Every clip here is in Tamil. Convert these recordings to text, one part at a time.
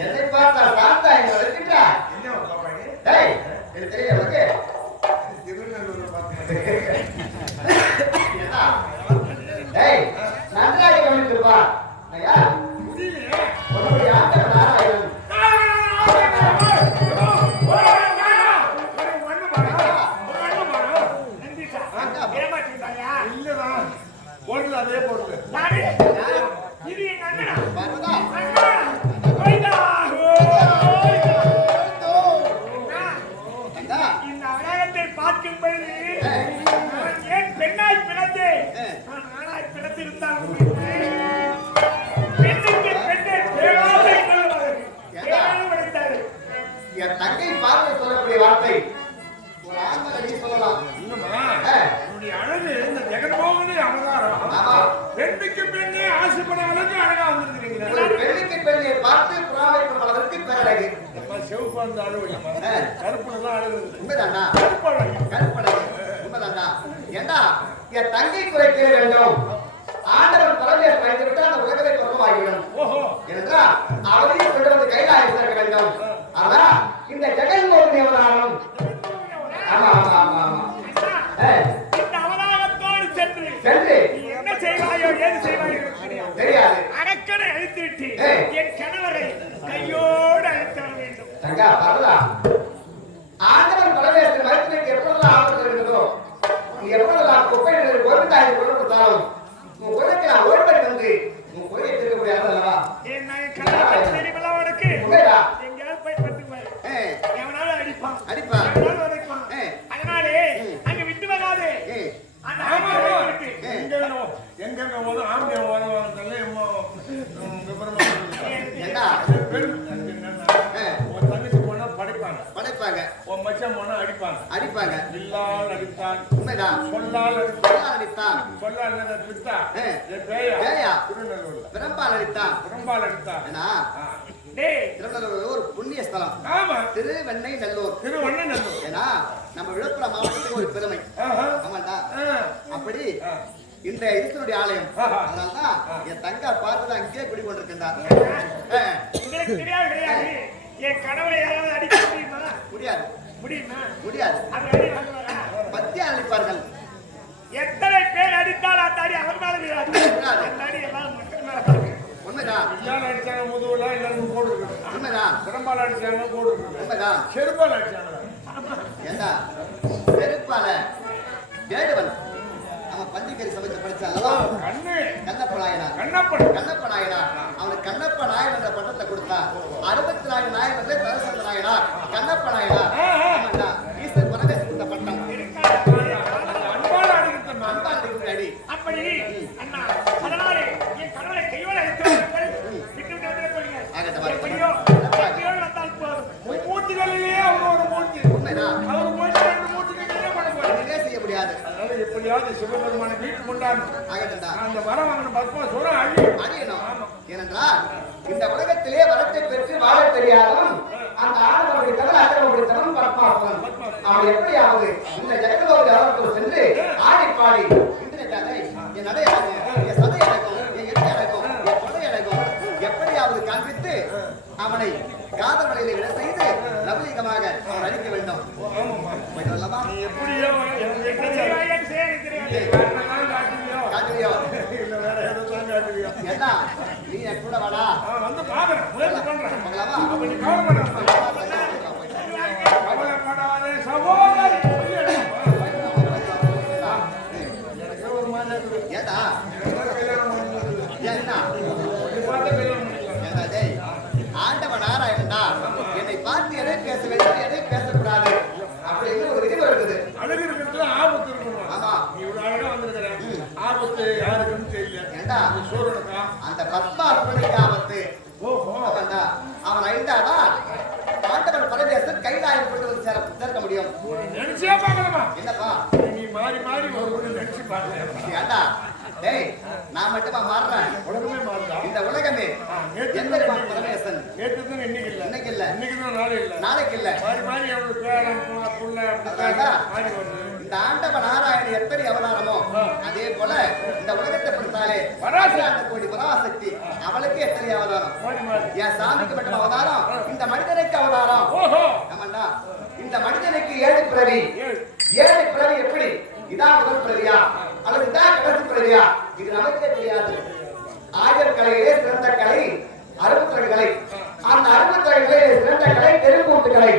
என்னை பார்த்தா தாத்தா எங்க வச்சுட்டா எனக்கு தெரியல உனக்கு நன்றாக கவனித்துப்பா ஐயா உன்னுடைய ஆட்டம் நாராயணன் அதே போடுது இந்த அழகத்தை பார்க்கும் பொழுது ஏன் பெண்ணாய் பிறந்தேன் ஆணாய் பிறந்திருந்தால் பெண்ணுக்கு பெண்ணை என் தங்கை பார்வை சொல்லக்கூடிய வார்த்தை ஒரு ஆண்மகனை சொல்லலாம். உன்னுடைய அழகு இந்த ஜெகன்மோகனே அவதாரம். பெண்ணுக்கு பெண்ணே ஆசைப்பட அளவுக்கு அழகா வந்திருக்கிறீங்க. பெண்ணுக்கு பெண்ணை பார்த்து புறாவைக்கும் அளவிற்கு பேரழகு. சிவப்பு அந்த அழகு கருப்புலாம் அழகு உண்மைதானா? கருப்பழகு உண்மைதானா? ஏண்டா என் தங்கை குறைக்க வேண்டும். ஆண்டவன் பரவியை பயந்து விட்டால் அந்த உலகத்தை பருவமாகிவிடும். என்றால் அவரையும் கொண்டு வந்து கைலாயம் சேர்க்க வேண்டும். ஆனா இந்த ஜெகன்மோகனி அவதாரம் ஆமா ஆமா ஆமா ஆமா இந்த அவதாரத்தோடு சென்று என்ன செய்வாயோ ஏது செய்வாயோ தெரியாது. அடக்கனை அழித்து விட்டு என் கணவரை கையோடு அழைத்து வர வேண்டும். தங்கா பரவலா ஆண்டவன் பரவேசன் மருத்துவக்கு எப்பொழுதெல்லாம் ஆபத்து இருந்ததோ நீ எப்பொழுதெல்லாம் குப்பை கோவிந்தாயை கொண்டு கொடுத்தாலும் உன் குலத்தை நான் ஓடிப்படி வந்து உன் குறையை திருக்கக்கூடிய அல்லவா என் கணவரை தெரியுமில்ல உனக்கு எங்கேயாவது போய் பட்டுவாய் எவனாலும் அடிப்பான் எவனாலும் உதைப்பான். அதனாலே அங்க விட்டு வராது அந்த எங்க போதும் ஆம்பளை தங்கச்சி போனா படைப்பாங்க உன் மச்சம் போனா அடிப்பாங்க இல்லால் அடித்தான் உண்மைதான் சொல்லால் அடித்தான் சொல்லால் வித்தா பிரம்பால் அடித்தான் திருநெல்லூர் ஒரு புண்ணிய ஸ்தலம். திருவெண்ணை நல்லூர் ஏன்னா நம்ம விழுப்புரம் மாவட்டத்துக்கு ஒரு பெருமை. ஆமாண்டா அப்படி இந்த ஈஸ்வருடைய ஆலயம். அதனால்தான் என் தங்கா பார்த்து அங்கேயே குடிக்கொண்டிருக்கின்றார். என் கணவரை யாராவது அடிக்க முடியுமா? முடியாது. பத்தியா அடிப்பார்கள். எத்தனை பேர் அடித்தால் அந்த அடி அவர் மேல உண்மைதான். அடிச்சாங்க முதுகுல எல்லாரும் போடு உண்மைதான். பெரும்பால் அடிச்சாங்க போடு உண்மைதான். செருப்பால் அடிச்சாங்க ஏண்டா செருப்பால வேடுவன் அவன் பந்திக்கறி சமைச்சு படிச்சாங்களா கண்ணப்ப நாயனார் அவனுக்கு கண்ணப்ப நாயன் என்ற பட்டத்தை கொடுத்தா 64 நாயன் வந்து தரசந்த நாயனார் கண்ணப்ப நாயனார் ஈஸ்வர் பரமேஸ் கொடுத்த பட்டம் அடி அப்படி அண்ணா அதனாலே என் கணவரை கையோடு அழைத்து விட்டு வந்தால் போதும் மூச்சுகளிலேயே அவர் ஒரு மூச்சு உண்மைதான். அவர் மூச்சு 2 மூச்சுக்கு செய்ய முடியாது. அதனால எப்படியாவது சிவபெருமான வீட்டு கொண்டாந்து அந்த வர வாங்கின பத்மா சொல்ல அழியணும். ஏனென்றால் இந்த உலகத்திலே வரத்தை பெற்று வாழ தெரியாதவன் அந்த ஆடவருடைய தவிர அத்தவருடைய தவன் பத்மாசன். அவன் எப்படியாவது இந்த ஜெகதோடு அவருக்கு சென்று ஆடி பாடி என் நடை அடக்கும், என் சதை அடக்கும், என் எட்டை அடக்கும், என் கொடை அடக்கும் எப்படியாவது காண்பித்து அவனை காதல் வலையில விட செய்து லவலீகமாக அவன் அழிக்க வேண்டும். எப்படியோ காட்டுவியோ ஏண்டா நீ கூட வாடா வந்து பாக்குறேன் ஏண்டா ஆண்டவன் நாராயணன்டா என்னை பார்த்து எதை பேச வேண்டும் எதை பேசக்கூடாது அப்படின்னு ஒரு விதி இருக்குது. அழகு இருக்கிறது ஆபத்து இருக்கணும். ஆமா இவ்வளவு அழகா வந்திருக்கிறேன். ஆபத்து யாருக்குன்னு தெரியல. ஏண்டா சூரனுக்கா அந்த பத்மாசுரனுக்கு ஆபத்து. அவன் அழிந்தாதான் ஆண்டவன் பரதேசன் கைலாயம் கொண்டு வந்து சேர்க்க முடியும். நினைச்சே பார்க்கலாமா? என்னப்பா நீ மாறி மாறி ஒரு நினைச்சு பார்க்கல. ஏண்டா டேய் நான் மட்டுமா மாறுறேன்? உலகமே மாறுதா? இந்த உலகமே பரமேசன் நேற்று இன்னைக்கு இல்ல, இன்னைக்கு இல்ல, இன்னைக்கு தான் நாளை இல்ல, நாளைக்கு இல்ல, மாறி மாறி அவனுக்கு பேரன் புள்ள மாறி வருது. இந்த ஆண்டவ நாராயணன் எத்தனை அவதாரமோ அதே போல இந்த உலகத்தை பொறுத்தாலே 14 கோடி பராசக்தி அவளுக்கு எத்தனை அவதாரம்? மாறி மாறி. என் சாமிக்கு மட்டும் அவதாரம், இந்த மனிதனுக்கு அவதாரம். ஓஹோ. ஆமாண்டா, இந்த மனிதனுக்கு 7 பிறவி. ஏழு. 7 பிறவி எப்படி? இதான் முதல் பிறவியா அல்லது இதான் கடைசி பிறவியா? இது நமக்கே தெரியாது. 1000 கலையிலே சிறந்த கலை 62 கலை. அந்த 62 கலையிலே சிறந்த கலை தெருக்கூத்து கலை.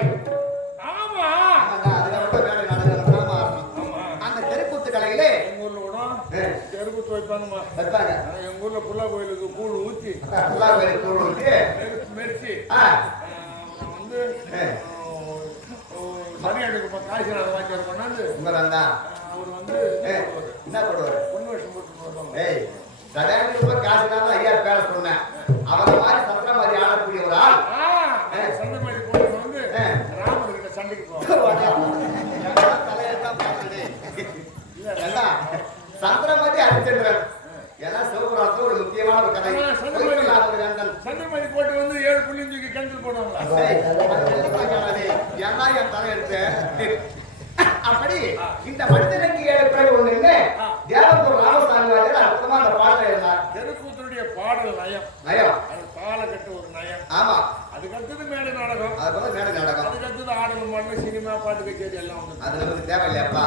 ஆமா. ஆமாண்டா, அதுல மட்டும் வேலை நடக்கிற டிராமா ஆரம்பம். அந்த தெருக்கூத்து கலையிலே எங்க ஊர்ல கூட தெருக்கூத்து வைப்பாங்கம்மா. வைப்பாங்க. எங்க ஊர்ல புல்லா கோயிலுக்கு கூழ் ஊத்தி நல்லா வேலை தோணுது. மெரிச்சு ஆ வந்து சரியாடுக்கு காய்ச்சி அதை வாங்கி கொண்டாந்து உங்களா அவர் வந்து என்ன பண்ணுவாரு? பொண்ணு வருஷம் போட்டு வருவாங்க. ஏய், சரியான காசு தான் ஐயா பேர சொன்னேன். அவரை மாதிரி சந்திர மாதிரி ஆடக்கூடிய ஒரு ஆள் சண்டை மாதிரி போட்டு வந்து ராமர்கிட்ட சண்டைக்கு போவாங்க. சந்திர மாதிரி அரிச்சந்திரன் ஏன்னா சிவபுராணத்துல ஒரு முக்கியமான ஒரு கதை. சண்டை மாதிரி போட்டு வந்து 7 புள்ளியும் தூக்கி கிணத்துல போடுவாங்களா? ஏன்னா என் தலை எடுத்து அப்படி இந்த மனிதனுக்கு 7 பிறகு ஒண்ணு தேவப்பூர் ராமசாமி வாரியர் அற்புதமா அந்த பாடல இருந்தார். தெருக்கூத்தருடைய பாடல் நயம் நயம் அது தாளக்கட்டு ஒரு நயம். ஆமா, அதுக்கு அடுத்தது மேடை நாடகம், அது போல மேடை நாடகம், அதுக்கு அடுத்தது ஆடல் மண்ணு சினிமா பாட்டு கச்சேரி எல்லாம் வந்து அது நமக்கு தேவையில்லையாப்பா.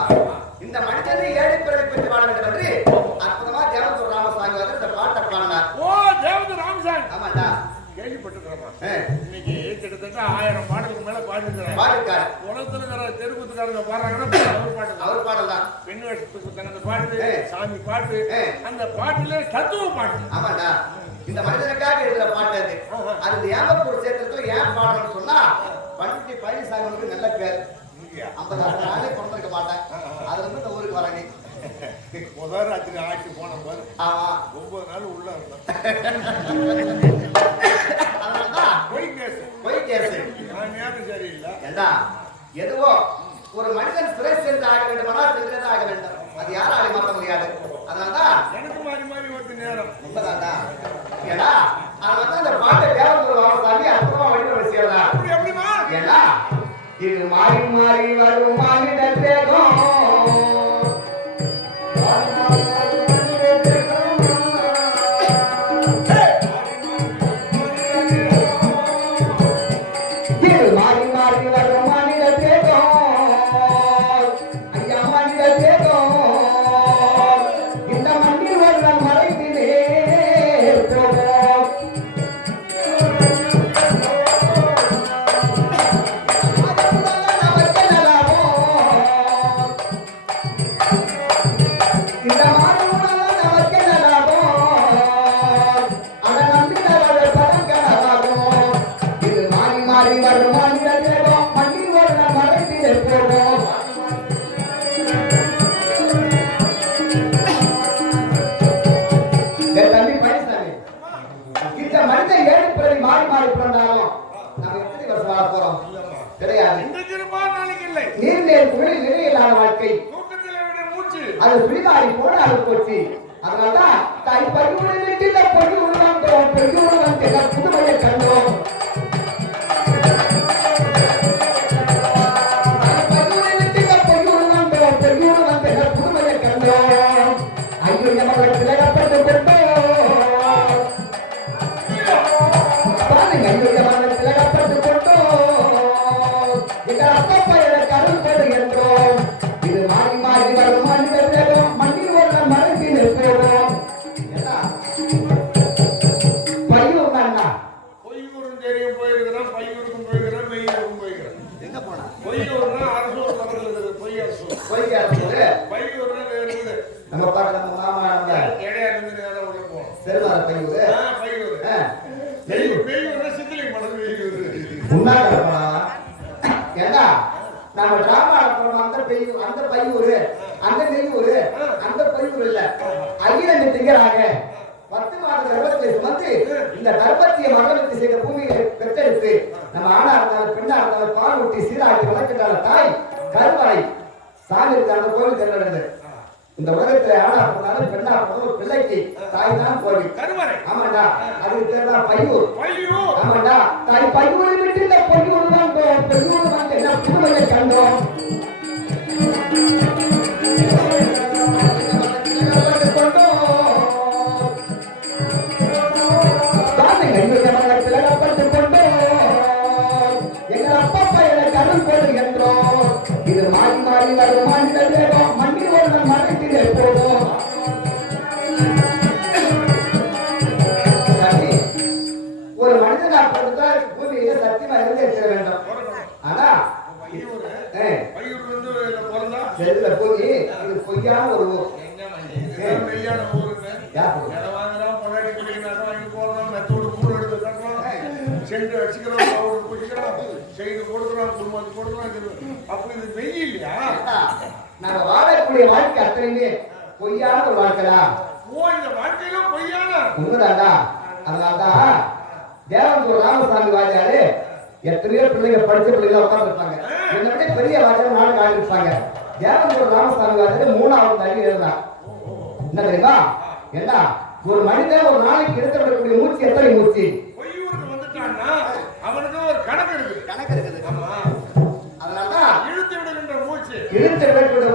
இந்த மனிதனை 7 பிறகு பெற்று வாழ வேண்டும் என்று அற்புதமா தேவப்பூர் ராமசாமி வாரியர் இந்த பாட்டை பாடினார். ஓ தேவத ராமசாமி. ஆமாண்டா, கேள்விப்பட்டிருக்கிறோமா? இன்னைக்கு கிட்டத்தட்ட 1000 பாடலுக்கு மேல பாடிருக்கிறாங்க. பாடுக்காரு உலகத்துல இருக்கிற தெருக்கூத்துக்காரங்க பாடுறாங்கன்னா அவர் பாட்டு தான். அவர் பாடல் தான். பெண் வேஷத்துக்கு தகுந்த பாட்டு, சாமி பாட்டு, அந்த பாட்டுல தத்துவ பாட்டு. ஆமாடா, இந்த மனிதனுக்காக எழுதுற பாட்டு அது. அது ஏம்பப்பூர் சேத்திரத்துல ஏன் பாடுறோம்னு சொன்னா பண்டிகை பழனிசாமி நல்ல பேர். 50 நாளே பிறந்திருக்க மாட்டேன். அதுல இருந்து இந்த ஊருக்கு வரேன். முதல் ராத்திரி ஆட்சி போன போது ஆமா 9 நாள் உள்ள இருந்தோம். அதனாலதான் பொய் கேசு நான் நேரம் சரியில்லை. ஏண்டா எதுவோ ஒரு மனிதன் சிறை சென்று ஆக வேண்டுமானால் சென்றே ஆக வேண்டும். அது யாராலையும் மாற்ற முடியாது. அதனாலதான் எனக்கு மாறி மாறி ஒரு நேரம் உண்மைதான்டா. ஏன்னா அவன் அந்த பாட்டை தேவப்பூர் ராமசாமி அற்புதமா வழிபட செய்யறதா. அப்படி எப்படிமா? ஏன்னா இது மாறி மாறி வரும் மாநில தேகம் அது பிடிவாரி போட அது போச்சு. அதனால்தான் தாய் பையுடன் வீட்டில் பொண்ணு உருவாந்தோம் பெண்ணு உருவாந்த புதுமையை கண்டோம். நம்ம டிராமா அந்த பையூர் அந்த பையூர் அந்த நெய்யூர் அந்த பையூர் இல்ல அகில திங்கராக 10 மாத கர்ப்பத்தை சுமந்து இந்த கர்ப்பத்திய மரணத்தை செய்த பூமியை பெற்றெடுத்து நம்ம ஆணா இருந்தாலும் பெண்ணா இருந்தாலும் பால் ஊட்டி சீராட்டி வளர்க்கின்ற தாய் கருவாய் சாமி இருக்க அந்த கோவில் தெரிவிடுது. இந்த உலகத்துல ஆணா போனாலும் பெண்ணா போனாலும் பிள்ளைக்கு தாய் தான் கோவில் கருவறை. ஆமாண்டா, அதுக்கு பேர் தான் பையூர். ஆமாண்டா, தாய் பையூரை விட்டு இந்த பையூர் தான் பெண்ணூர் வந்து என்ன புதுமையை கண்டோம். மண்ணில் ஒருவன் மறைத்திலே போதும். ஒரு மனிதனா கொடுத்தா பூமியில சத்தியமா இருந்து எடுத்துட வேண்டும். ஆனா செல்ல பூமி இது பொய்யான ஒரு ஊர். சென்று வச்சுக்கிறோம், பவுடர் குடிக்கிறோம், செய்து கொடுக்குறோம், குடும்பத்துக்கு கொடுக்குறோம். அப்படி இது வெயில் இல்லையா? நாங்க வாழக்கூடிய வாழ்க்கை அத்தனையுமே பொய்யான ஒரு வாழ்க்கைதான். ஓ, இந்த வாழ்க்கையில பொய்யான உண்மைதாண்டா. அதனால்தான் தேவன் ராமசாமி வாஜாரு எத்தனையோ பிள்ளைங்க படிச்ச பிள்ளைங்க உட்கார்ந்து இருப்பாங்க. என்னோட பெரிய வாஜாரு நாடு ஆடி இருப்பாங்க. தேவன் ராமசாமி வாஜாரு 3வது அடி எழுதினார். என்ன தெரியுமா? என்ன ஒரு மனிதன் ஒரு நாளைக்கு எடுத்து விடக்கூடிய மூச்சு எத்தனை மூச்சு? அவனுக்கு ஒரு கணக்கு இருக்குது. அதனாலதான் இழுத்து விடுகின்ற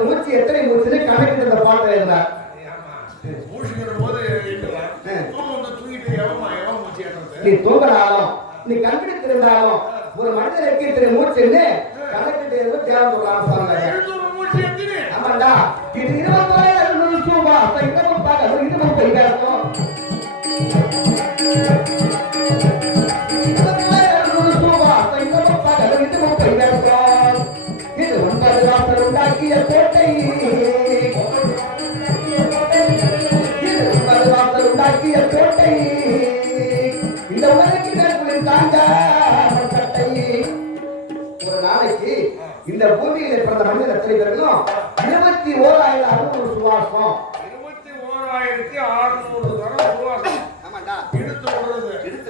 மூச்சு எத்தனை மூச்சுன்னு கணக்கு இந்த பாட்டு எழுதினார். மூச்சுங்கிற போது நீ தூங்கினாலும் நீ கண்டுபிடித்திருந்தாலும் ஒரு மனிதனுக்கு இத்தனை மூச்சுன்னு கணக்கிட்டு தேவன் ராமசாமி. ஆமாண்டா, இது 20,000 ரூபாய் இன்னமும் பார்க்க இன்னமும் போய் பேசணும். இது 9 வாசல் உண்டாக்கிய கோட்டை. இந்த உலகத்தின் தாங்க சட்டை. ஒரு நாளைக்கு இந்த பூமியில பிறந்த மனிதன் எத்தனை பேருக்கும் 21,600 சுவாசம். 21,600 தரம் சுவாசம். ஆமாண்டா, எடுத்து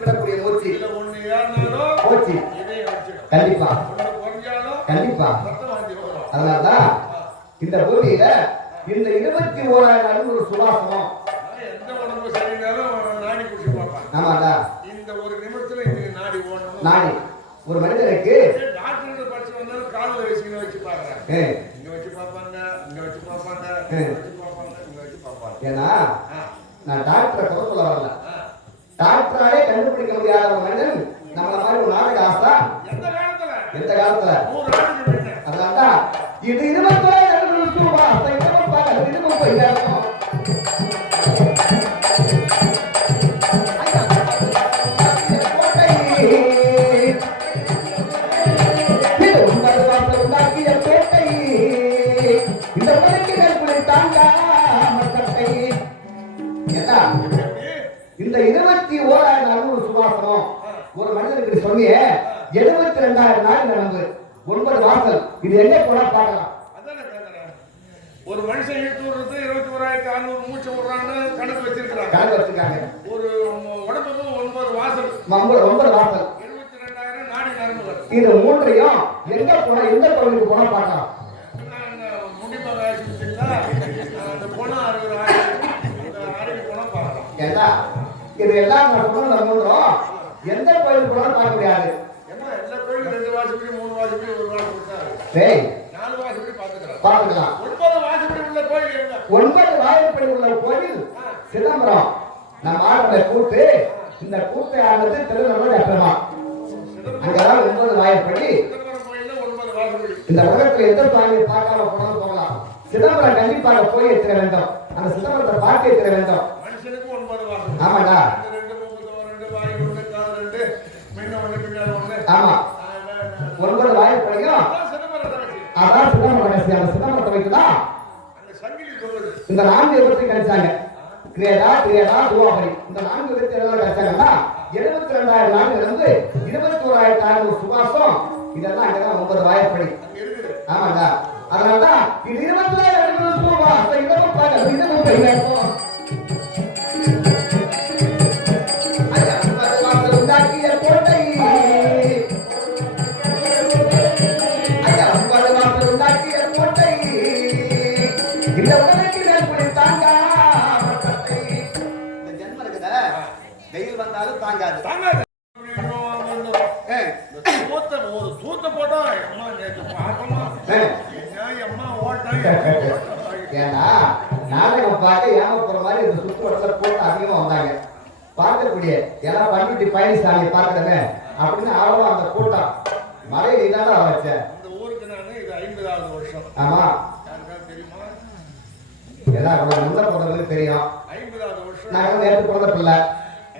விடக்கூடிய மூச்சு. ஒண்ணு ஏறினாலும் மூச்சு கண்டிப்பா கண்டிப்பா. அதனாலதான் இந்த பூமியில இந்த 21,600 சுவாசம். எந்த உடம்பு சரியினாலும் நாடி குடிச்சு பார்ப்பாங்க. ஆமாண்டா, இந்த ஒரு நிமிஷத்துல இந்த நாடி ஓடணும். நாடி ஒரு மனிதனுக்கு டாக்டர் படிச்சு வந்தாலும் காலில் வச்சு பாக்குறாங்க. இங்க வச்சு பார்ப்பாங்க, இங்க வச்சு பார்ப்பாங்க, இங்க வச்சு பார்ப்பாங்க. ஏன்னா நான் டாக்டரை குறை சொல்ல வரல. டாக்டராலே கண்டுபிடிக்க முடியாத ஒரு மனிதன் நம்மள மாதிரி ஒரு நாடு ஆசா எந்த காலத்துல. அதனால்தான் இது 21,000 ரூபாய் இன்னமும் போய் பேசணும். இந்த 21,600 சுவாசனம் ஒரு மனிதனுக்கு சொன்னியே 72,000 நாள் நடந்து 9 வாசல். இது எங்க கூட பார்க்கலாம். ஒரு மனுஷன் இழுத்து விடுறது 21,600 மூச்சு விடுறான்னு கணக்கு வச்சிருக்காங்க. ஒரு உடம்புக்கு 9 வாசல். 9 வாசல் 22,000 நாடி நரம்புகள். இது மூன்றையும் எங்க போனா எந்த கோவிலுக்கு போனா பார்க்கலாம். முடிப்பாக ஆரம்பிச்சிங்களா? அந்த போனா 60,000 அருவி போனா பார்க்கலாம். ஏன்னா இது எல்லாம் மூன்றும் எந்த கோயிலுக்கு போனாலும் பார்க்க முடியாது. எல்லா கோயிலும் 2 வாசப்படி 3 வாசப்படி ஒரு வாரம் கொடுத்தாரு. 4 வாசப்படி பார்த்துக்கலாம். 9 வாசப்படி உள்ள கோயில் என்ன? 9 வாசப்படி உள்ள கோயில் சிதம்பரம். நம்ம ஆளுங்களை கூட்டு இந்த கூட்டை ஆனது திருநெல்வேலி அப்புறமா அங்கதான் 9 வாசப்படி. சிதம்பரம் கோயில்ல 9 வாசப்படி. இந்த உலகத்துல எந்த சாமியை பார்க்காம போனாலும் போகலாம். சிதம்பரம் கண்டிப்பாக போய் எத்திர வேண்டும். அந்த சிதம்பரத்தை பார்த்து எத்திர வேண்டும். மனுஷனுக்கு 9 வாசப்படி. ஆமாடா. ஆமா, 9 வாய்ப்படியும் அதான் சிதம்பரம் கடைசி. அந்த சிதம்பரத்தை வைத்துதான் இந்த 4 விபத்தை கிடைச்சாங்க. கிரேடா துவாபரி இந்த 4 விபத்து எல்லாம் கிடைச்சாங்கன்னா 72,000 நாள் இருந்து 21,600 சுவாசம். இதெல்லாம் அங்கதான் 9 வாய்ப்படி. ஆமாடா. அதனாலதான் இது 20,000 சுவாசம். இதமும் பார்க்க இதமும் பையன் வெயில் வந்தாலும் தாங்காது. ஒரு சூத்த போட்டா அம்மா நேற்று பாப்பமா அம்மா ஓட்டாங்க. ஏன்னா நாடகம் பார்க்க ஏமப்புற மாதிரி இந்த சுற்றுவட்டத்தை போட்டு அதிகமா வந்தாங்க பார்க்கக்கூடிய. ஏன்னா பண்ருட்டி பழனிசாமி பார்க்கறமே அப்படின்னு அவ்வளோ அந்த கூட்டம் மழையில இதான வச்சேன். இந்த ஊருக்கு நான் இது 50வது வருஷம். ஆமா யாருக்காவது தெரியுமா? எல்லாம் அவங்க முன்ன போனவங்களுக்கு தெரியும். 50வது வருஷம் நாங்க நேற்று பிறந்த பிள்ளை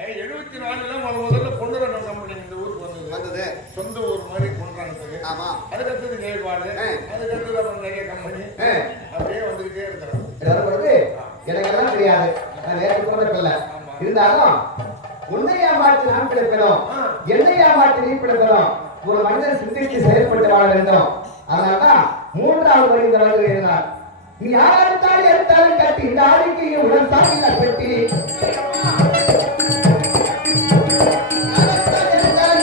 74ல முதல்ல பொண்ணுரங்கம் கம்பெனி இந்த ஊருக்கு வந்தது. சொந்த ஊர் மாதிரி கொண்டாடுறதுக்கு. ஆமா. அதுக்கடுத்தது ஜெயபாலு, அதுக்கடுத்தது அப்புறம் நிறைய கம்பெனி அப்படியே வந்துகிட்டே இருக்கிறாங்க. எனக்கு எல்லாம் தெரியாது. நான் நேற்று பிறந்த பிள்ளை இருந்தாலும் உன்னை ஏமாற்றி நான் பிழைப்பதும் என்னை ஏமாற்றி நீ பிழைப்பதும் ஒரு மனிதன் சிந்தித்து செயல்பட்டு வாழ வேண்டும். அதனால்தான் 3வது வரி இந்த வரையில் இருந்தார். நீ யாரெடுத்தாலும் எடுத்தாலும் கட்டி இந்த ஆடிக்கையும் உடன் சாமியில பெட்டி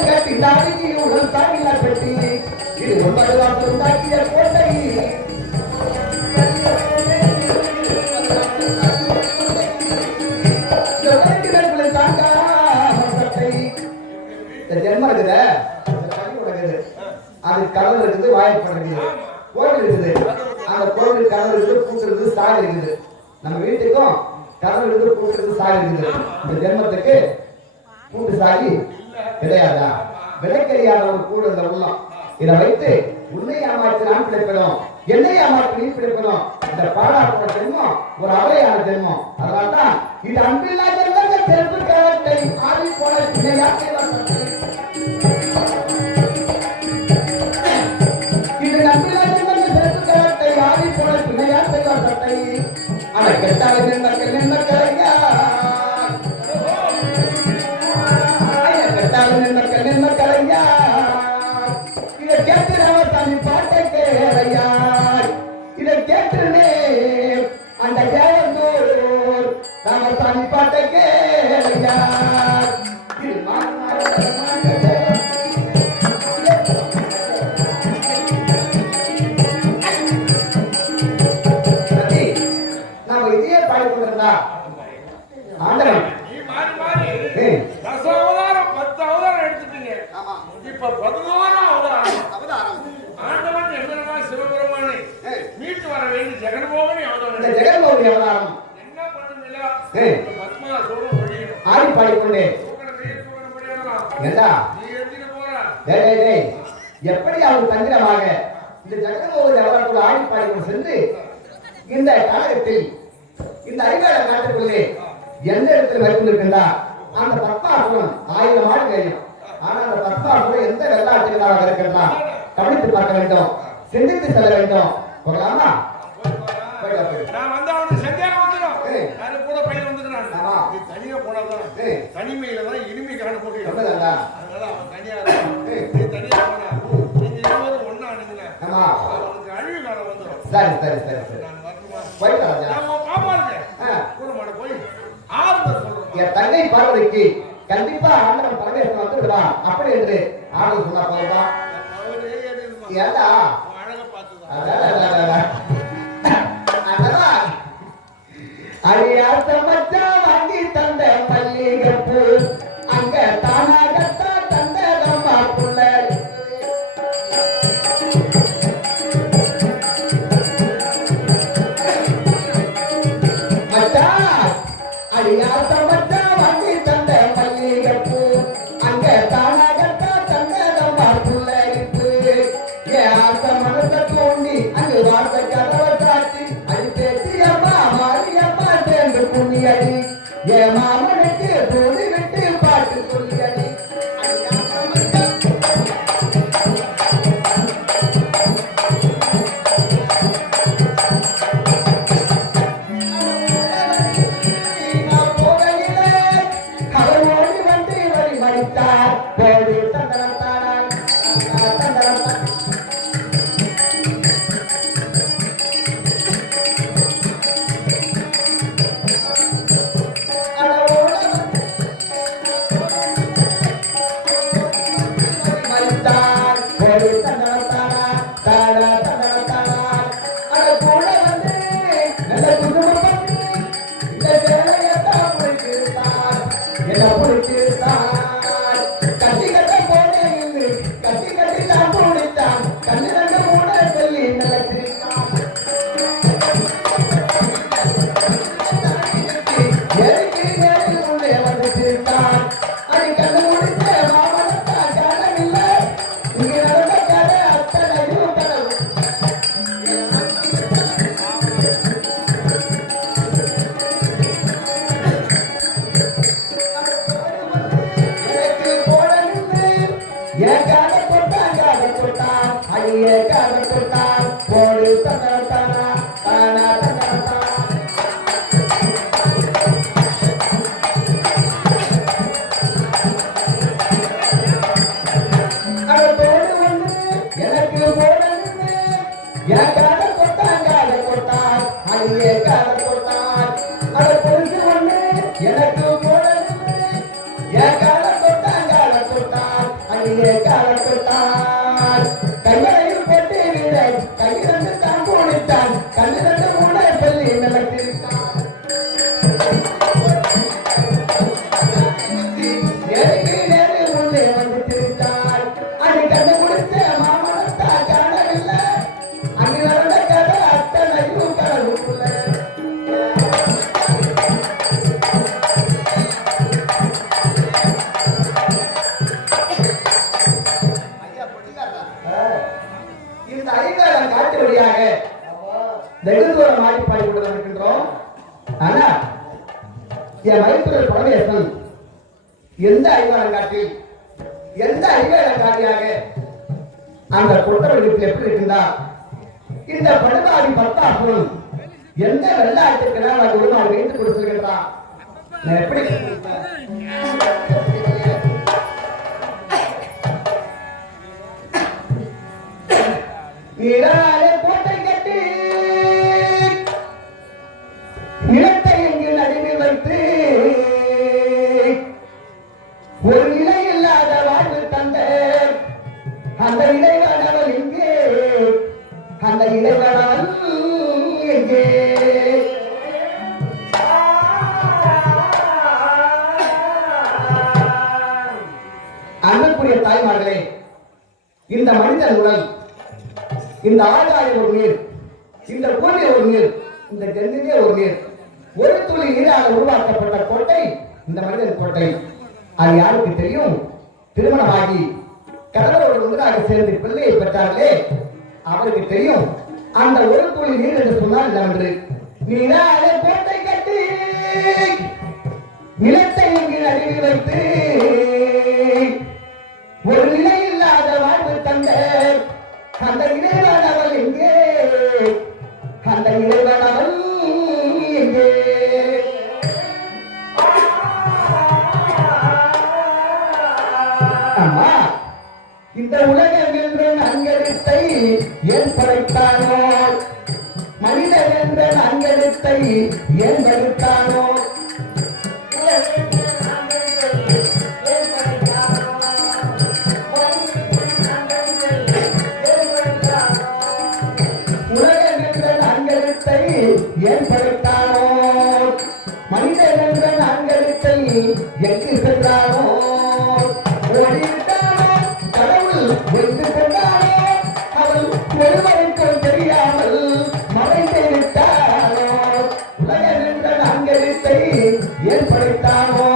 கட்டி இந்த ஆடிக்கையும் உடன் சாமியில பெட்டி இது 9 வாக்கு உண்டாக்கிய கோட்டை. ஜென்மம் இருக்குது, அது கடல் இருக்குது, வாய்ப்பு இருக்குது, கோவில் இருக்குது. அந்த கோவில் கடல் இருக்குது, கூட்டு இருக்குது, சாலை இருக்குது. நம்ம வீட்டுக்கும் கடல் இருக்குது, கூட்டு இருக்குது, சாலை இருக்குது. இந்த ஜென்மத்துக்கு கூட்டு சாகி கிடையாதா? விலைக்கறியாத ஒரு கூடு இந்த உள்ளம். இதை வைத்து உன்னை ஏமாற்றி நான் பிழைப்பதும் என்னை ஏமாற்றி நீ பிழைப்பதும் இந்த பாடாப்பட்ட ஜென்மம் ஒரு அவையான ஜென்மம். அதனால்தான் இது அன்பில்லா ஜென்மங்கள் செல்வ காலத்தை ஆடி போல பிள்ளையாக்கை இது நம்பில்லா ஜென்மங்கள் செல்வ காலத்தை ஆடி போல பிள்ளையாக்கை சட்டை அதை கெட்டால ஜென்மக்கள் நின்ற கலையா கெட்டால ஜென்மக்கள் நின்ற கலையா இதை கேட்டு ராமசாமி பாட்டை கேளையா இதை கேட்டுனே அந்த தேவந்தூர் ராமசாமி பாட்டை கேளையா இது நாம இதையே பாடிக்கொண்டிருந்தா ஆண்டவன் நீ மாறி மாறி 10 அவதாரம் 10 அவதாரம் எடுத்துட்டீங்க. இப்ப 11ஆம் அவதாரம் ஆண்டவன் எங்கன்னா சிவபெருமானை மீட்டு வர வேண்டி ஜெகன்மோகனி அவதாரம். ஜெகன்மோகனி அவதாரம் என்ன பண்ணுங்களா? பத்மா சோழம் ஒழியணும் ஆடி பாடிக்கொண்டே ஏண்டா நீ எடுத்துட்டு போற டேய் எப்படி அவர் தந்திரமாக இந்த ஜெகன்மோகனி அவதாரத்தில் ஆடி பாடிக்கொண்டு சென்று இந்த காலகத்தில் இந்த ஐவேள நாட்டுக்குள்ளே எந்த இடத்துல வைத்திருக்கின்றா அந்த பத்மாசுரன் 1000 ஆடு കഴിயும். ஆனா அந்த பத்மாசுரன் எந்த வெள்ளாட்டுகளாக இருக்கின்றா கவனித்து பார்க்க வேண்டும், சிந்தித்து செல்ல வேண்டும். போகலாமா? நான் வந்து அவனுக்கு சந்தேகம் வந்துடும். யாரு கூட பையன் வந்துக்கிறான். நீ தனியா போனாதான் தனிமையில தான் இனிமை காண முடியும். அதனால அவன் தனியா நீ தனியா போனா நீங்க இருவரும் ஒண்ணா அணுகுங்க. அவனுக்கு அழிவு காலம் வந்துடும். சரி சரி சரி சரி நான் வரணுமா? போயிட்டு நான் பாப்பாருங்க கூட மாட போய் ஆறுதல் சொல்றேன். என் தங்கை பார்வதிக்கு கண்டிப்பா ஆண்டவன் பரமேஸ்வரன் வந்துடுவான் அப்படி என்று ஆறுதல் சொன்னா போதுமா? ஏண்டா அழக பார்த்துதான் அழியாத்த மச்சா வாங்கி தந்த மல்லிகைப்பூ அங்க தானாகத்தான் தந்த நம்ம புள்ள மச்சா அழியாத்த மச்சா வாங்கி தந்த மல்லிகைப்பூ அங்க தானாகத்தான் தந்த நம்ம புள்ள ஏன் ஆசை மனசை தோண்டி அங்கு வாச கதவை காட்டி அது பேசியம்மா மாரியம்மா சேர்ந்து புண்ணியடி என் மாமனுக்கு தூதி விட்டு பாட்டு சொல்லியடி அவர் ஓடி வந்து வழி மறித்தார் போடி தந்தரத்தானாய் தந்தரத்தான் கட்டிக்க அடியே காதல் கொண்டான் போடு தந்தரத்தானா தானா தந்தரத்தானா எனக்கு போடணுமே என் காதல் கொட்டான் காதல் கொட்டான் அடியே காதல் கொட்டான் அதை பொறுத்து ஒண்ணு எனக்கு போடணுமே என் காதல் கொட்டான் காதல் கொட்டான் அடியே காதல் கொட்டான் கையையும் போட்டு விட கையிலிருந்து தான் போனித்தான் கண்ணிலிருந்து மூட சொல்லி நிலத்திருக்கான் வெகுதூரம் ஆடி பாடி கொண்டு இருக்கின்றோம். ஆனா என் மைத்துனர் பரமேஸ்வரன் எந்த ஐவாரங்காட்டில் எந்த ஐவேலங்காட்டியாக அந்த குற்றவெடுப்பில் எப்படி இருக்கின்றார்? இந்த படுகாடி பத்தாசுரன் எந்த வெள்ளாட்டுக்கு நான் ஒரு நாள் வைத்து கொடுத்திருக்கின்றான். நான் எப்படி நீராலே கோட்டை கட்டி நிலத்தை எங்கு நடுவில் வைத்து ஒரு நிலை இல்லாத வாழ்வு தந்த அந்த இறைவனவன் எங்கே? அந்த இறைவனவன் எங்கே? அன்புக்குரிய தாய்மார்களே, இந்த மனிதன் உடல், இந்த ஆகாயம் ஒரு நீர், இந்த பூமி ஒரு நீர், இந்த ஜென்மமே ஒரு நீர், ஒரு துளி நீராக உருவாக்கப்பட்ட கோட்டை இந்த மனிதன் கோட்டை. அது யாருக்கு தெரியும்? திருமணமாகி கணவரோடு ஒன்றாக சேர்ந்து பிள்ளையை பெற்றார்களே அவருக்கு தெரியும். அந்த ஒரு துளி நீர் என்று சொன்னால் என்னவென்று. நீராக கோட்டை கட்டி நிலத்தை இங்கு அருகில் வைத்து ஒரு நிலை இல்லாத வாழ்வு தந்த அந்த இறைவனவள் எங்கே? அந்த இறைவனவள் எங்கே? அம்மா, இந்த உலகம் என்ற அங்கெழுத்தை ஏன் படைத்தானோ? மனிதன் என்ற அங்கெழுத்தை ஏன் படைத்தானோ? ஏன் படைத்தானோ? மனிதன் என்ற நான்கெழுத்தை எங்கு சென்றானோ? ஓடிவிட்டானோ? கடவுள் ஒன்று கொண்டானோ? அவள் ஒருவருக்கும் தெரியாமல் மறைந்து விட்டானோ? உலகம் என்ற நான்கெழுத்தை ஏன் படைத்தானோ?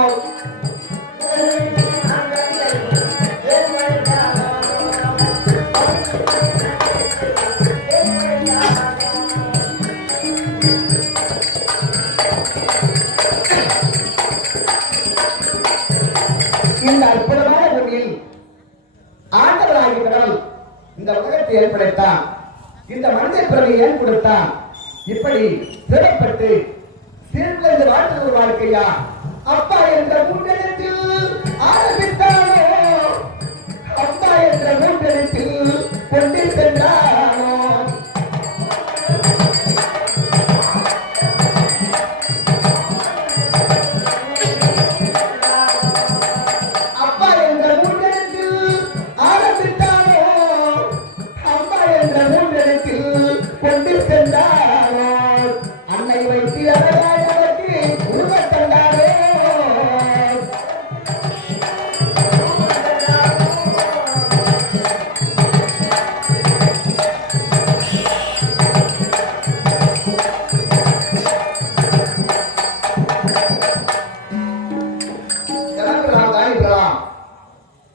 இந்த அற்புதமான பூமியில் ஆண்டவராகிய கடவுள் இந்த உலகத்தை ஏற்படுத்தான். இந்த மனித பிறவை ஏன் கொடுத்தான்? இப்படி சிறப்பட்டு சீர்குலைந்து வாழ்ந்த ஒரு வாழ்க்கையா? அப்பா என்ற மூன்றெழுத்தில் ஆரம்பித்தானோ? அப்பா என்ற மூன்றெழுத்தில் கொண்டு சென்றானோ? அன்னை வைத்து அழகாயவருக்கு உருவத் தந்தாரே.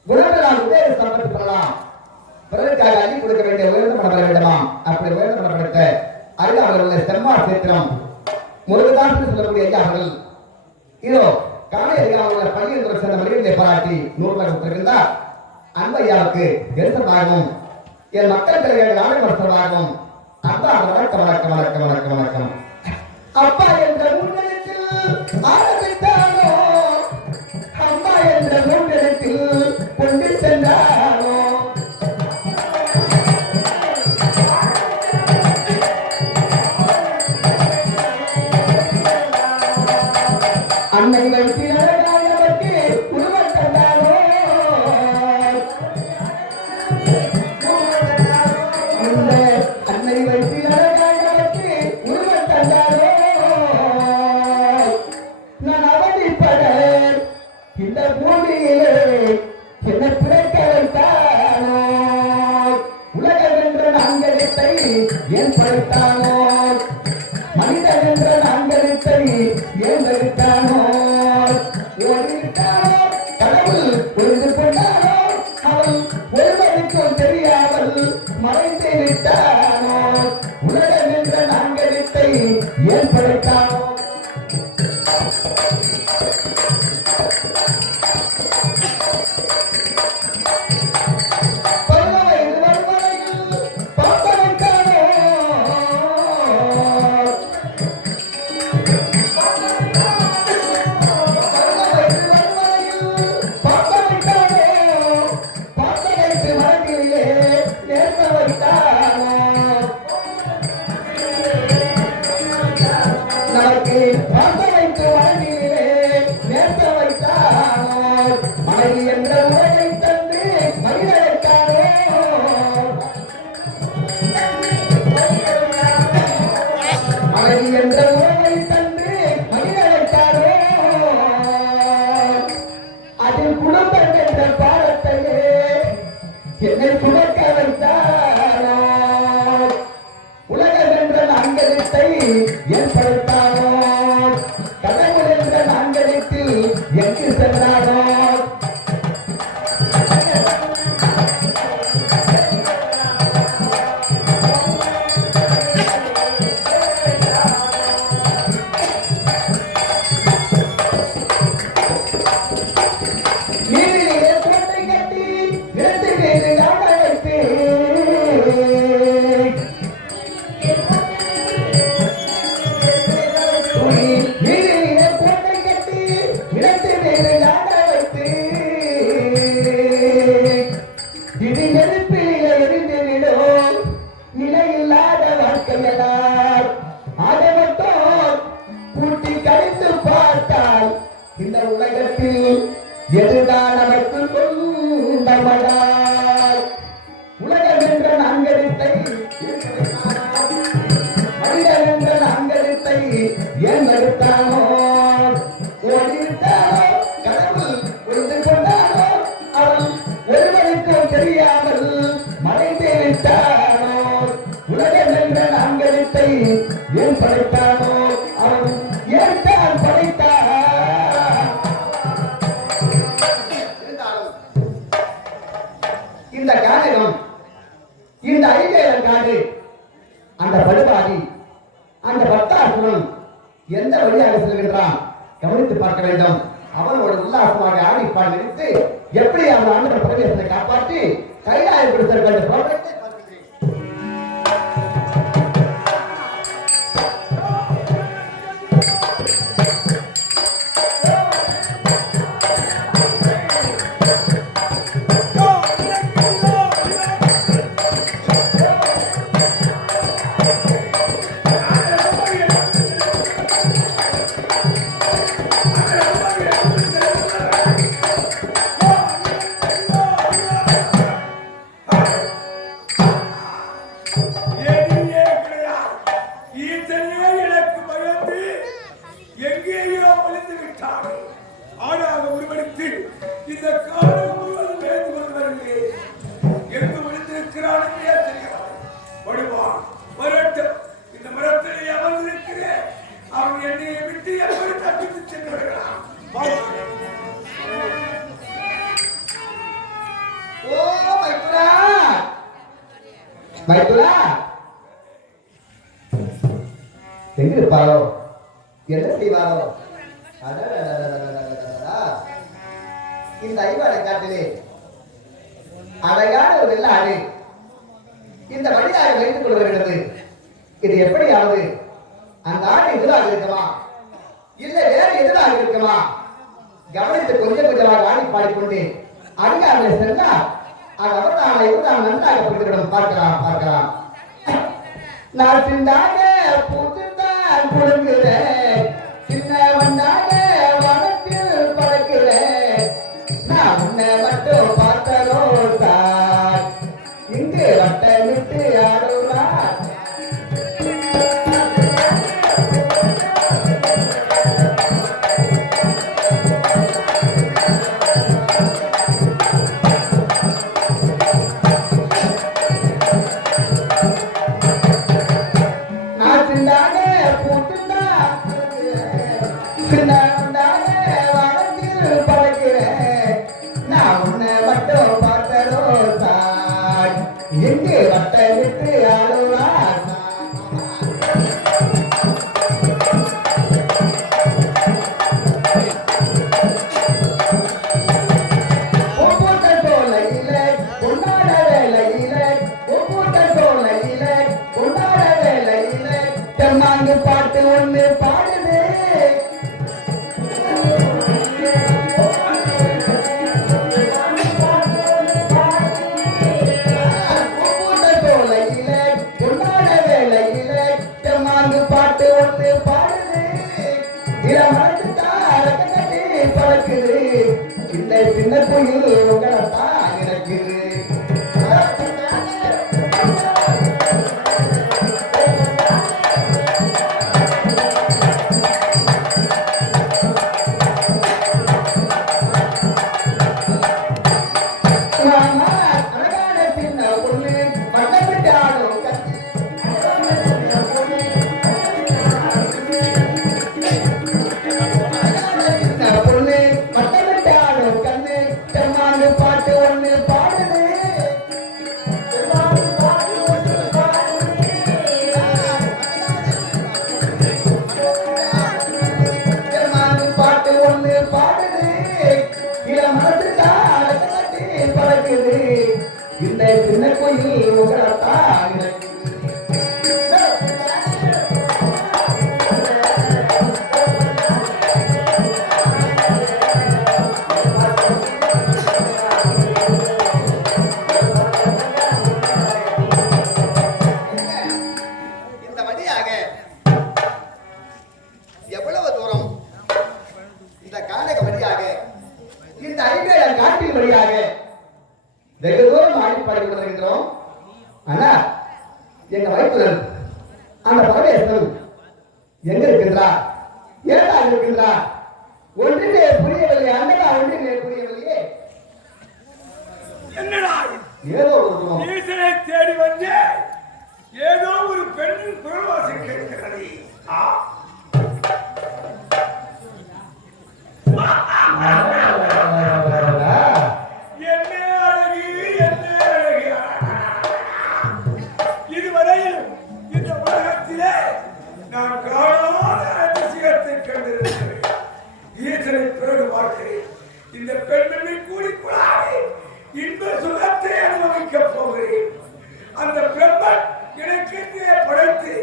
குணங்களால் உபயோக சம்பத்து பெறலாம். பிறருக்காக அள்ளி கொடுக்க வேண்டிய உயர்ந்த மனப்பட வேண்டுமா? அப்படி உயர்ந்த மனப்படத்தை அருகாமல் உள்ள செம்மார் சேத்திரம் முருகதாஸ் சொல்லக்கூடிய ஐயா அவர்கள் இதோ காலை அருகாமல் உள்ள பள்ளியில் சேர்ந்த மனிதர்களை பாராட்டி 100 கொடுத்திருந்தார். அந்த ஐயாவுக்கு எரிசலாகவும் என் மக்களுக்கு நாடு வருத்தமாகும். அப்பா வணக்கம் வணக்கம் வணக்கம் வணக்கம் வணக்கம். அப்பா என்ற முன்னெடுத்தில் ஆரம்பித்தானோ, அம்மா என்ற முன்னெடுத்தில் கொண்டு சென்றானோ, அன்னை வைத்திய நமக்கு உருவம் தந்தானோ, அன்னை வைத்திய நமக்கு உருவம் தந்தானோ, நான் அவதிப்பட இந்த பூமியிலே என்ன பிறக்க வைத்தானோ, உலகம் என்ற நான்கெழுத்தை ஏன் படைத்தானோ, மனிதன் என்ற நான்கெழுத்தை ஏன் படைத்தானோ, ஓடிவிட்டானோ கடவுள் புரிந்து கொண்டானோ, அவன் ஒருவருக்கும் தெரியாமல் மறைந்து விட்டானோ, உலகம் என்ற நான்கெழுத்தை ஏன் படைத்தானோ. என்னை புறக்க வைத்தானோ, உலகம் என்ற நான்கெழுத்தை ஏற்படுத்தானோ, கடவுள் என்ற நான்கெழுத்தில் எங்கு சென்றானோ, இந்த உலகத்தில் எதுதான் நமக்கு கொண்டவனாய், உலகம் என்ற நான்கெழுத்தை மனிதன் என்ற நான்கெழுத்தை ஏன் மறுத்தானோ, ஓடிவிட்டானோ கடவுள் புரிந்து கொண்டானோ, அவன் ஒருவருக்கும் தெரியாமல் மறைந்து விட்டானோ, உலகம் என்ற நான்கெழுத்தை ஏன் படைத்தானோ, அவன் ஏன் தான் படைத்தான். இந்த காரணம் இந்த ஐவேலன் காடு அந்த படுபாகி அந்த பக்தாசுரன் எந்த வழியாக செல்கின்றான் கவனித்து பார்க்க வேண்டும். அவனோடு உல்லாசமாக ஆடி பாடி நிறுத்து எப்படி அவன் ஆண்டவர் பிரவேசத்தை காப்பாற்றி கைலாயம் கொடுத்திருக்கின்ற ப்ராஜெக்டை பார்க்கிறேன். மைத்துலா எங்க இருப்பாரோ, என்ன செய்வாரோ? இந்த ஐவாடை காட்டிலே அழகான ஒரு வெள்ளாடு இந்த வழியாக வைத்துக் கொள்கிறது. இது எப்படியாவது அந்த ஆடு எதிராக இருக்குமா இல்லை வேறு எதிராக இருக்குமா கவனித்து கொஞ்சம் கொஞ்சமாக ஆடி பாடிக்கொண்டு அடியாரை சென்றால் அது அவர்தான் இவர்தான் நன்றாக புரிந்துவிடும். பார்க்கலாம் நான் சிந்தாக புதுதான் புடுங்குறேன் சின்ன வந்தாக வனத்தில் பறக்கிறேன் நான் உன்னை மட்டும் பார்த்ததோ தான் இங்கு வட்டமிட்டு ஆடுறான் பாட்டு ஒண்ணு பாடுது பாட்டு ஒண்ணு பாடுது பறக்குது இந்த சின்ன கோயில் உங்களைத்தான் இருக்குது. பாட்டு ஒண்ணு பாடுது பாட்டு ஒண்ணு பாடுது பறக்குது இந்த சின்ன கோயில் உங்களைத்தான் எவ்வளவு தூரம் இந்த கானக வழியாக இந்த ஐம்பேழம் காட்டின் வழியாக வெகு தூரம் ஆடிப்பாடி கொண்டிருக்கிறோம். ஆனா எங்க வைப்புடன் அந்த பரமேஸ்வரன் எங்க இருக்கின்றார் ஏதா இருக்கின்றார் ஒன்றிலே புரியவில்லை. அண்ணா ஒன்றிலே புரியவில்லையே. என்னடா ஏதோ ஒரு ஈசனை தேடி வந்து ஏதோ ஒரு பெண்ணின் குரல் வாசி கேட்கிறது. இதுவரையில் இந்த உலகத்திலே நான் காணாத அதிசயத்தை கண்டிருக்கிறேன். ஈசனை பிறகு பார்க்கிறேன். இந்த பெண்மணி கூடிக்கூடாது இன்ப சுகத்தை அனுபவிக்கப் போகிறேன். அந்த பெண்மன் எனக்கு படைத்து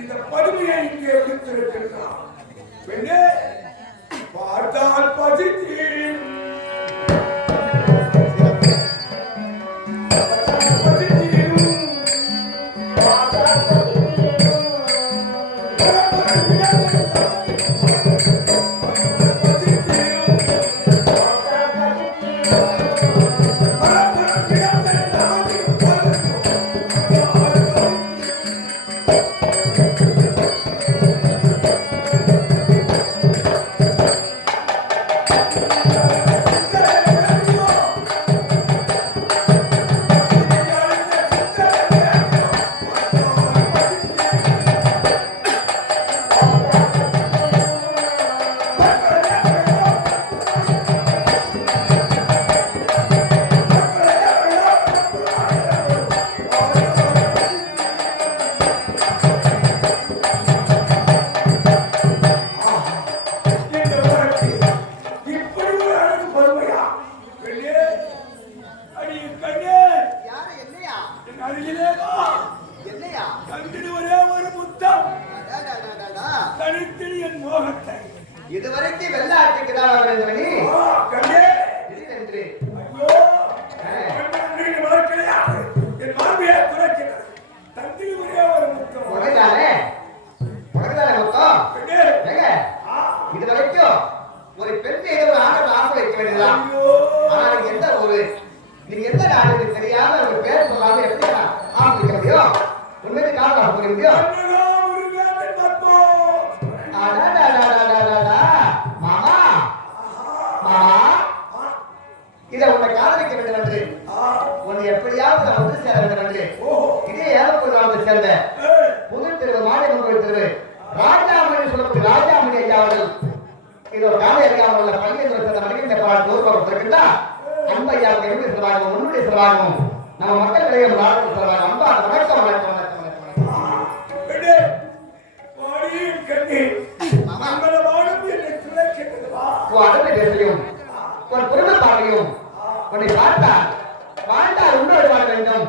இந்த பதுமையை இங்கே விடுத்திருக்கிறார். பெண்ணே பார்த்தால் பசித்தேன். இப்படி ஒரு தான். ஆனா நீங்க எந்த ஊரு, நீங்க எந்த நாடு தெரியாம ஒரு பேர் சொல்லாம எப்படி ஆரம்பிக்க முடியும்? உண்மைக்கு காரணம் புரிய முடியும்? மாமா மாமா, இதை உன்னை காதலிக்க வேண்டும் என்று உன்னை எப்படியாவது நான் வந்து சேர வேண்டும் என்று இதே ஏழப்பூர் கிராமத்தை சேர்ந்த புது திரு மாநிலம் கோயில் திரு ராஜாமணி சொல்லக்கூடிய ராஜாமணி ஐயா அவர்கள் இது ஒரு காலை அறியாமல் உள்ள பள்ளியில் சேர்ந்த மனிதன் கொடுத்திருக்கின்றா அன்பையாவுக்கு எப்படி செலவாகும், உன்னுடைய செலவாகும், நம்ம மக்கள் கிடையாது வாழ்க்கை செலவாகும். அன்பா வணக்கம் வணக்கம் வணக்கம் ஒரு குடும்ப பார்வையும் உன்னை பார்த்தார் வாழ்ந்தார் உன்னோடு வாழ வேண்டும்.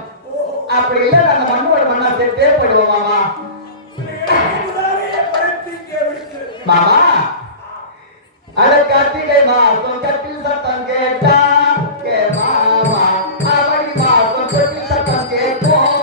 அப்படி இல்லை அந்த மண்ணோட மண்ணா சேர்த்தே போயிடுவோம் மாமா. மாமா அட கார்த்திகை மாசம் கட்டில் சத்தம் கேட்டா மாமா அவடி மாசம் கட்டில் சத்தம் கேட்போம்.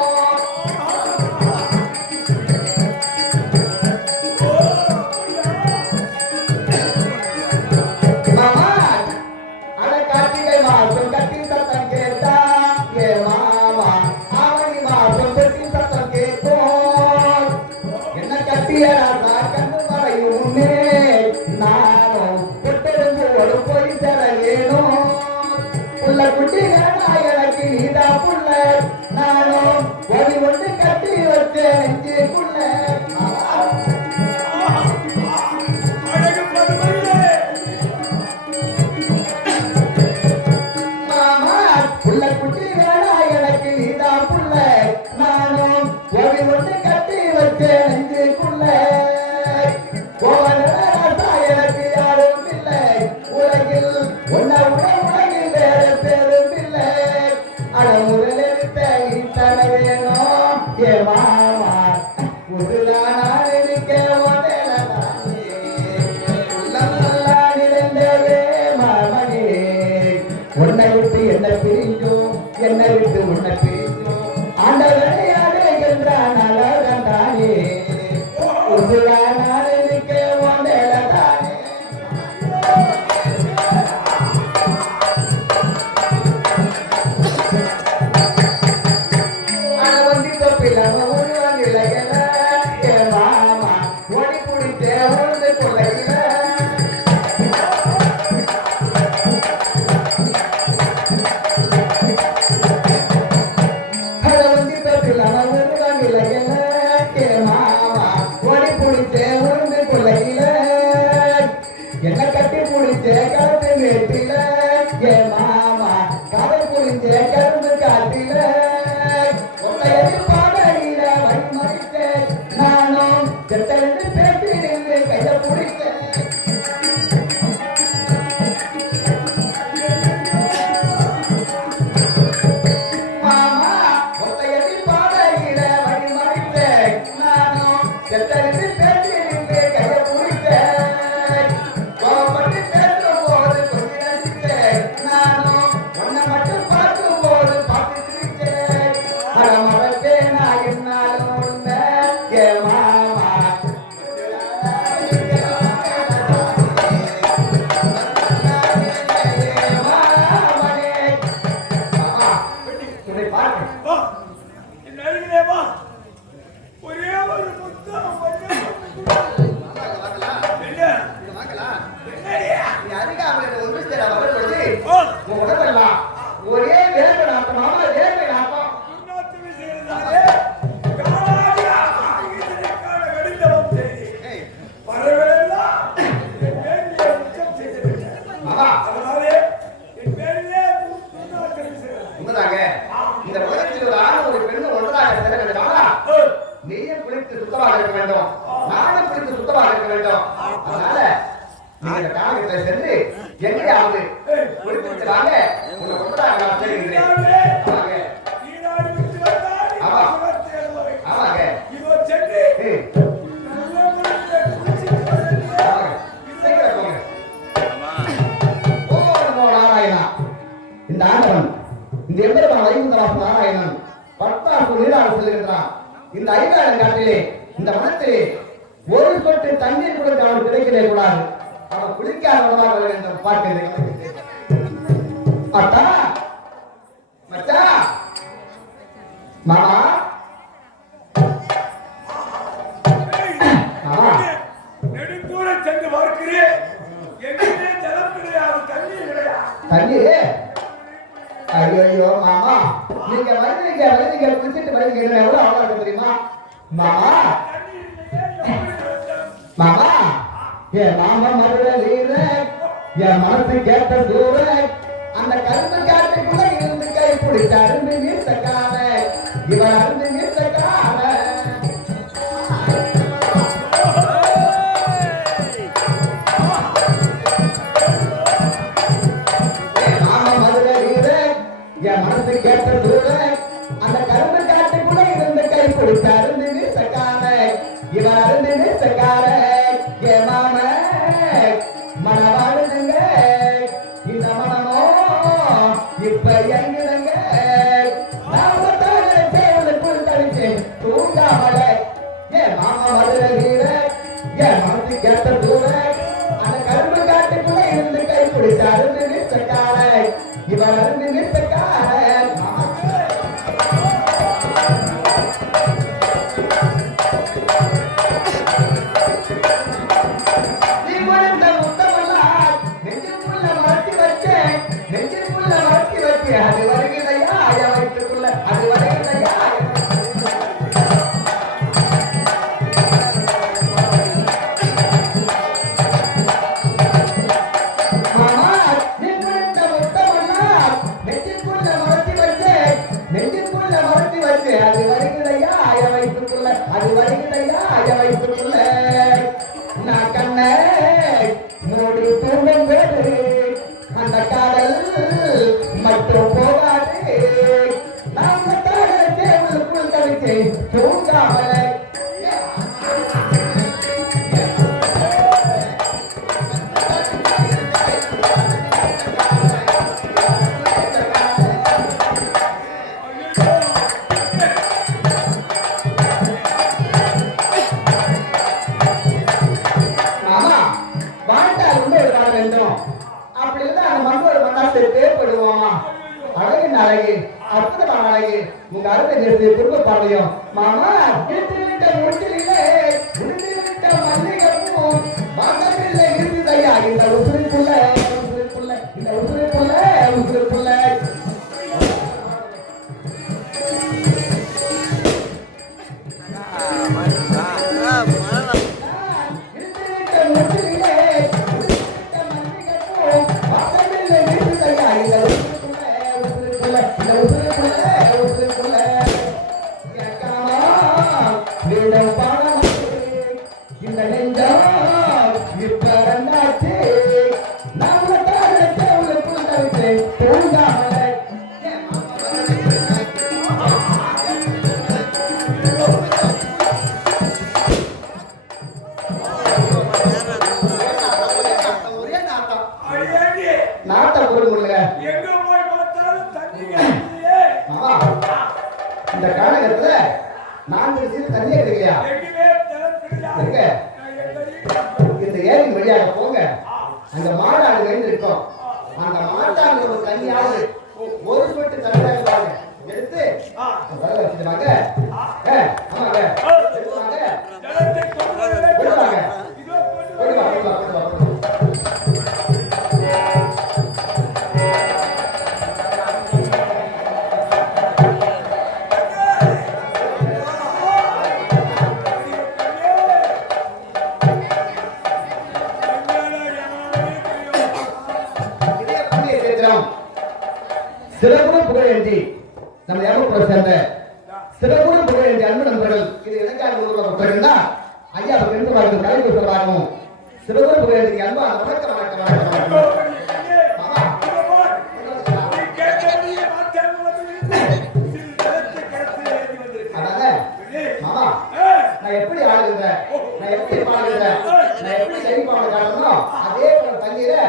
ஒரே வேலை நாட்டமாக வேலை நாட்டம் இந்த உலகத்தில் ஒரு ஆண் ஒரு பெண்ணு ஒன்றாக செல்ல வேண்டுமா? நீயும் குளித்து சுத்தமாக இருக்க வேண்டும், நானும் குளித்து சுத்தமாக இருக்க வேண்டும். அதனால நீங்க காலத்தை சென்று எங்கேயாவது குளித்து வாங்க, உங்களை ஒன்றாக நான் செய்கிறேன். ஆமாங்க இந்த ஆண்டவன் இந்த எம்பெருமான் வைகுந்தராசன் நாராயணன் பட்டாசு நீராட செல்கின்றான். இந்த ஐந்தாயிரம் காட்டிலே இந்த மனத்திலே ஒரு சொட்டு தண்ணீர் கூட அவன் கிடைக்கவே கூடாது. அவன் குளிக்காதவனாக வேண்டும் பார்க்கிறேன். அத்தா மச்சான் மாமா மாமா நெடுங்கூட சென்று பார்க்கிறேன் எங்குமே ஜலம் கிடையாது தண்ணீர் கிடையாது தண்ணி ஐயோ மாமா நீங்க வருவீங்க குடிச்சிட்டு வருவீங்க எவ்வளவு அவ்வளவு தெரியுமா மாமா மாமா என் மாமா மதுரை வீர என் மனசு கேட்ட தூர அந்த கரும்பு காட்டுக்குள்ள இருந்து கை பிடிச்ச அருந்து நீசக்கான இவர் அருந்து நீசக்கான என் மாமா மதுரை வீர என் மனசு கேட்ட தூர அந்த கரும்பு காட்டுக்குள்ள இருந்து கை பிடிச்ச அருந்து நீசக்கான இவர் அருந்து நீசக்கான என் மாம மனவாடுங்க இந்த மனமோ இப்ப எங்குதுங்க தூங்காமல என் மாமா மதுரை வீர என் மனசு கேட்ட தூர அந்த கரும்பு காட்டுக்குள்ள இருந்து கை பிடிச்ச அருந்து நிறுத்தக்கார இவர் அருந்து நிறுத்தக்கார அது வருகிறதையா வயிற்றுக்குள்ள அது வருகிறதையா மாமா நீங்க முத்தமல்லா நெஞ்சுக்குள்ள மறைச்சி வச்சு அது வருகிறதையா வயிற்றுக்குள்ள அது வருகிறதையா வயிற்றுக்குள்ள நான் கண்ணை மூடி தூங்கும் போது அந்த காதல் மட்டும் போகாது நாம தேவலுக்குள் கவிச்சு தூங்காமல மாமா வாழ்ந்தால் உண்டு ஒரு காலம் வேண்டும் அப்படி இருந்தா அந்த மண்ணோட மண்ணா தேவைப்படுவோமா அழகு அழகு அற்புதமான அழகு உங்க அருமை நிறுத்தி குடும்ப பாதையும் மாமா வீட்டில் வீட்டிலே உருண்டிவிட்ட மல்லிகைப்பூ வாசலில் இருக்குதையா இந்த உசுருக்குள்ள இந்த உசுருக்குள்ள இந்த நெஞ்சம் இப்ப ரெண்டாச்சு நாம தேவலுக்குள் கவிச்சு தூங்காமல ஒரே நாட்டம் கொடுங்க எங்க போய் பார்த்தாலும் தண்ணி கிடைக்கலையே இந்த காலகட்டத்துல 4 சீட்டு தண்ணியே கிடைக்கலையா எங்குமே ஜலம் கிடையாது இந்த ஏரி வழியாக போங்க அந்த மாடாடு வேண்டு இருக்கும் அந்த மாட்டாடு ஒரு தண்ணியாவது ஒரு சொட்டு தண்ணியாக பாருங்க எடுத்து வர வச்சுட்டு வாங்க ஆமாங்க எடுத்து வாங்க ஜலத்தை கொண்டு வர போயிட்டு வாங்க இதோ கொண்டு போயிட்டு வா போயிட்டு வா சிறப்புடன் புகழேந்தி நம்ம ஏமப்புற சேர்ந்த சிறப்புடன் புகழேந்தி அன்பு நண்பர்கள் இது இளைஞர் உருவாக்கப்பட்டிருந்தா ஐயா ரெண்டு வாரம் கலைப்பு சொல்றாகும் சிறப்புடன் புகழேந்தி அன்பு அந்த வணக்கம் வணக்கம் வணக்கம் மாமா நான் எப்படி ஆடுகிறேன் நான் எப்படி பாடுகிறேன் நான் எப்படி கை பாட காட்டணும் அதே போல தண்ணீரை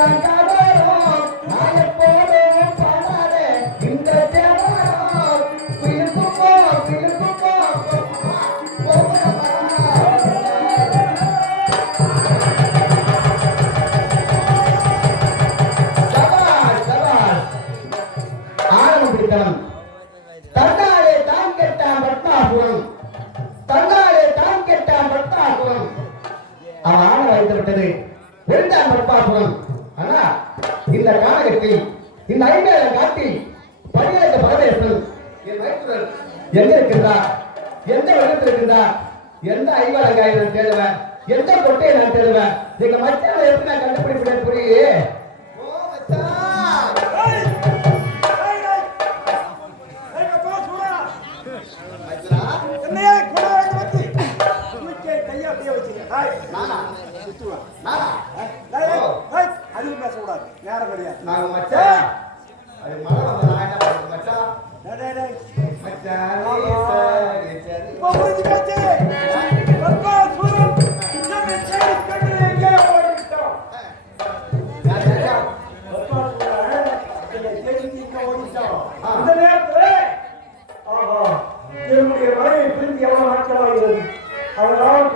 தான் காதலும் நான் எப்போதும் பாடாதே இந்த தேவரம் பிழுக்குமோ பிழுக்குமோ சபாஷ் சபாஷ் ஆரம்பம் பிடித்தவன் தன்னாலே தான் கெட்டான் பத்மாசுரம் தன்னாலே தான் கெட்டான் பத்மாசுரம் அவன் ஆணை வைத்து விட்டது வெள்ளான் பத்மாசுரம் ஆனா இந்த காலகத்தில் இந்த ஐந்தாயிரம் காட்டில் பதினேழு பரதேசன் என் மைத்துரன் எங்க இருக்கின்றார் எந்த வகுத்தில் இருக்கின்றார் எந்த ஐவாளங்காயை நான் தேடுவேன் எந்த கொட்டையை நான் தேடுவேன் எங்க மச்சானை எப்படி நான் கண்டுபிடிப்பேன் புரியலையே ஓ மச்சான் என்னையா கொலை வச்சு தூக்கி கையை அப்படியே வச்சுக்க நானா நானா அதுவும் பேசக்கூடாது நேரம் கிடையாது நாங்க மச்சான் அது மழை வந்த நான் என்ன பண்ணுறது மச்சான் மச்சான் இப்போ புரிஞ்சு போச்சு பத்மாசுரம் இன்னும் சேரி கண்டு எங்கே ஓடிவிட்டோம் இந்த நேரத்தில் என்னுடைய மனைவி பிரிந்து எவ்வளவு நாட்களாகிறது அவர்களால்